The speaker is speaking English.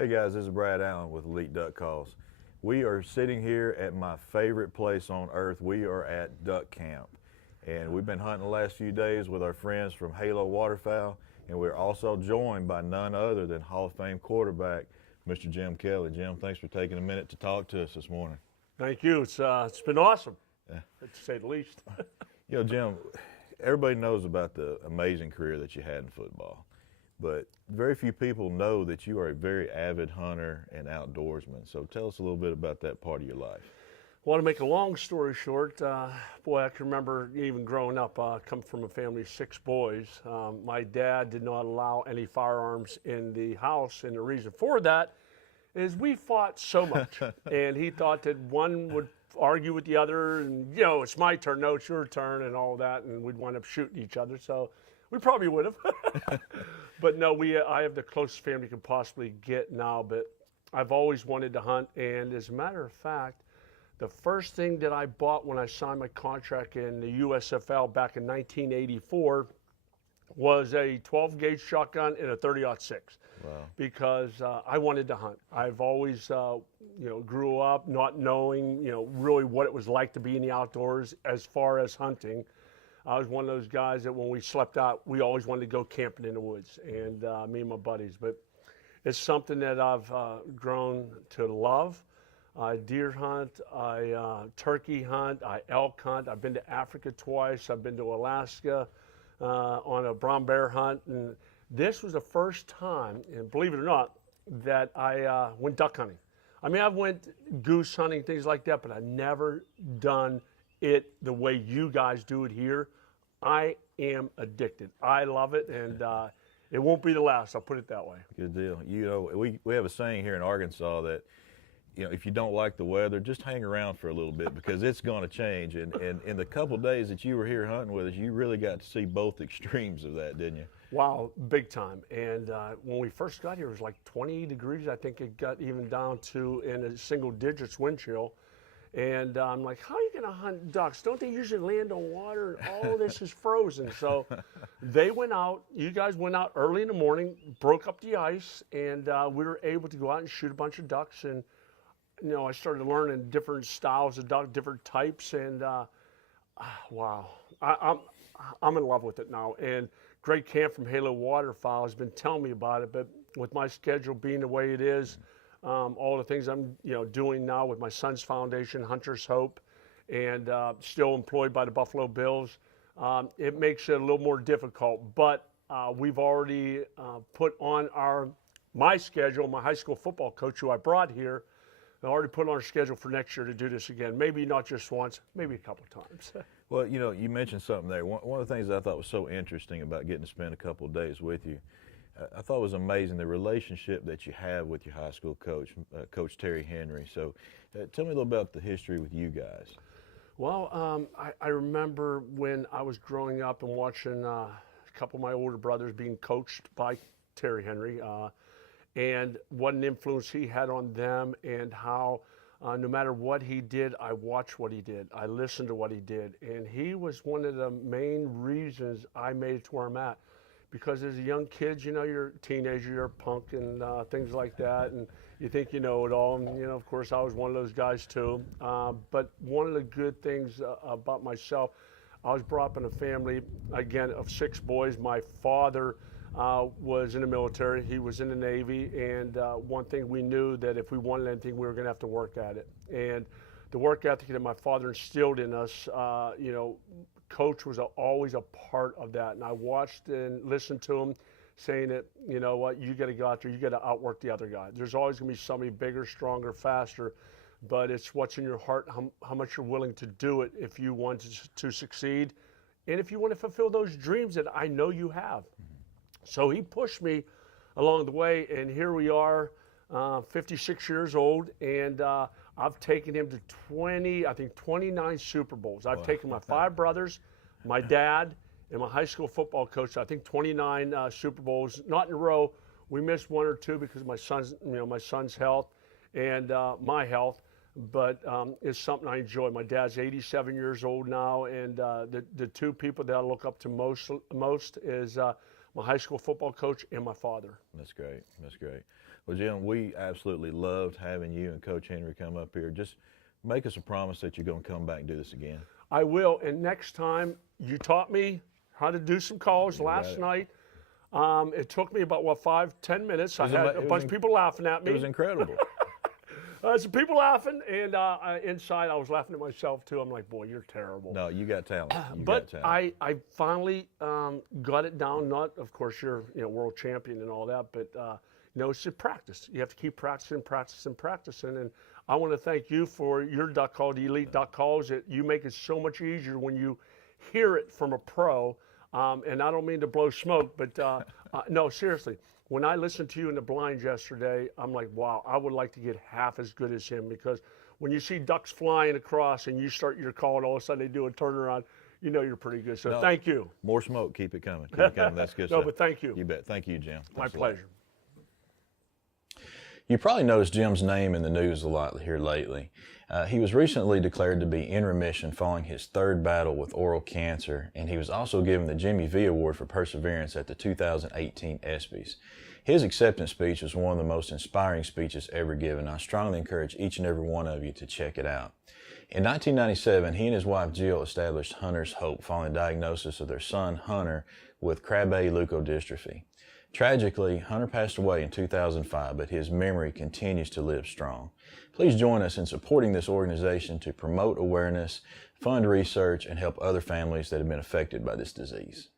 Hey guys, this is Brad Allen with Elite Duck Calls. We are sitting here at my favorite place on earth. We are at Duck Camp. And we've been hunting the last few days with our friends from Halo Waterfowl. And we're also joined by none other than Hall of Fame quarterback, Mr. Jim Kelly. Jim, thanks for taking a minute to talk to us this morning. Thank you. It's been awesome, to say the least. You know, Jim, everybody knows about the amazing career that you had in football. But very few people know that you are a very avid hunter and outdoorsman. So tell us a little bit about that part of your life. Well, to make a long story short, boy, I can remember even growing up, come from a family of 6 boys. My dad did not allow any firearms in the house, and the reason for that is we fought so much. And he thought that one would argue with the other, and, you know, it's my turn, no, it's your turn, and all that, and we'd wind up shooting each other. So we probably would have. But no, I have the closest family you can possibly get now, but I've always wanted to hunt. And as a matter of fact, the first thing that I bought when I signed my contract in the USFL back in 1984 was a 12-gauge shotgun and a 30-06. Wow. Because I wanted to hunt. I've always, grew up not knowing, really what it was like to be in the outdoors as far as hunting. I was one of those guys that when we slept out, we always wanted to go camping in the woods, and me and my buddies. But it's something that I've grown to love. I deer hunt, I turkey hunt, I elk hunt. I've been to Africa twice. I've been to Alaska on a brown bear hunt. And this was the first time, and believe it or not, that I went duck hunting. I mean, I've went goose hunting, things like that, but I've never done it the way you guys do it here. I am addicted. I love it, and it won't be the last. I'll put it that way. Good deal. You know, we have a saying here in Arkansas that, you know, if you don't like the weather, just hang around for a little bit because it's going to change. And in the couple days that you were here hunting with us, you really got to see both extremes of that, didn't you? Wow, big time. And when we first got here, it was like 20 degrees. I think it got even down to in a single digits wind chill. And I'm like, how are you going to hunt ducks? Don't they usually land on water? And all this is frozen. So they went out. You guys went out early in the morning, broke up the ice, and we were able to go out and shoot a bunch of ducks. And, you know, I started learning different styles of duck, different types. And, wow, I'm in love with it now. And Greg Camp from Halo Waterfowl has been telling me about it. But with my schedule being the way it is, all the things I'm doing now with my son's foundation, Hunter's Hope, and still employed by the Buffalo Bills, it makes it a little more difficult. But we've already put on my schedule, my high school football coach who I brought here, I already put on our schedule for next year to do this again. Maybe not just once, maybe a couple of times. Well, you know, you mentioned something there. One of the things that I thought was so interesting about getting to spend a couple of days with you, I thought it was amazing the relationship that you have with your high school coach, Coach Terry Henry. So tell me a little about the history with you guys. Well, I remember when I was growing up and watching a couple of my older brothers being coached by Terry Henry and what an influence he had on them and how no matter what he did, I watched what he did. I listened to what he did. And he was one of the main reasons I made it to where I'm at. Because as a young kid, you know, you're a teenager, you're a punk and things like that, and you think you know it all. And, you know, of course, I was one of those guys too. But one of the good things about myself, I was brought up in a family, again, of 6 boys. My father was in the military. He was in the Navy. And one thing we knew that if we wanted anything, we were going to have to work at it. And the work ethic that my father instilled in us, Coach was always a part of that, and I watched and listened to him saying that, you know what, you got to go out there, you got to outwork the other guy. There's always going to be somebody bigger, stronger, faster, but it's what's in your heart, how much you're willing to do it if you want to succeed, and if you want to fulfill those dreams that I know you have. So he pushed me along the way, and here we are, 56 years old, and I've taken him to 29 Super Bowls. I've taken my 5 brothers, my dad, and my high school football coach, I think 29 Super Bowls, not in a row. We missed 1 or 2 because of my son's health and my health, but it's something I enjoy. My dad's 87 years old now, and the 2 people that I look up to most is my high school football coach, and my father. That's great. That's great. Well, Jim, we absolutely loved having you and Coach Henry come up here. Just make us a promise that you're going to come back and do this again. I will. And next time, you taught me how to do some calls last night. It took me about, 5-10 minutes. I had a bunch of people laughing at me. It was incredible. Some people laughing, and inside I was laughing at myself too. I'm like, boy, you're terrible. No, you got talent. You But got talent. I finally got it down. Not, of course, you're world champion and all that, but it's a practice. You have to keep practicing, and I want to thank you for your duck call, the elite duck calls. You make it so much easier when you hear it from a pro. And I don't mean to blow smoke, but no, seriously. When I listened to you in the blinds yesterday, I'm like, wow, I would like to get half as good as him, because when you see ducks flying across and you start your call and all of a sudden they do a turnaround, you're pretty good. So thank you. More smoke. Keep it coming. Keep it coming. That's good No, stuff. but thank you. You bet. Thank you, Jim. My Thanks a lot. pleasure. You probably noticed Jim's name in the news a lot here lately. He was recently declared to be in remission following his third battle with oral cancer, and he was also given the Jimmy V Award for Perseverance at the 2018 ESPYs. His acceptance speech was one of the most inspiring speeches ever given. I strongly encourage each and every one of you to check it out. In 1997, he and his wife Jill established Hunter's Hope following the diagnosis of their son Hunter with Krabbe leukodystrophy. Tragically, Hunter passed away in 2005, but his memory continues to live strong. Please join us in supporting this organization to promote awareness, fund research, and help other families that have been affected by this disease.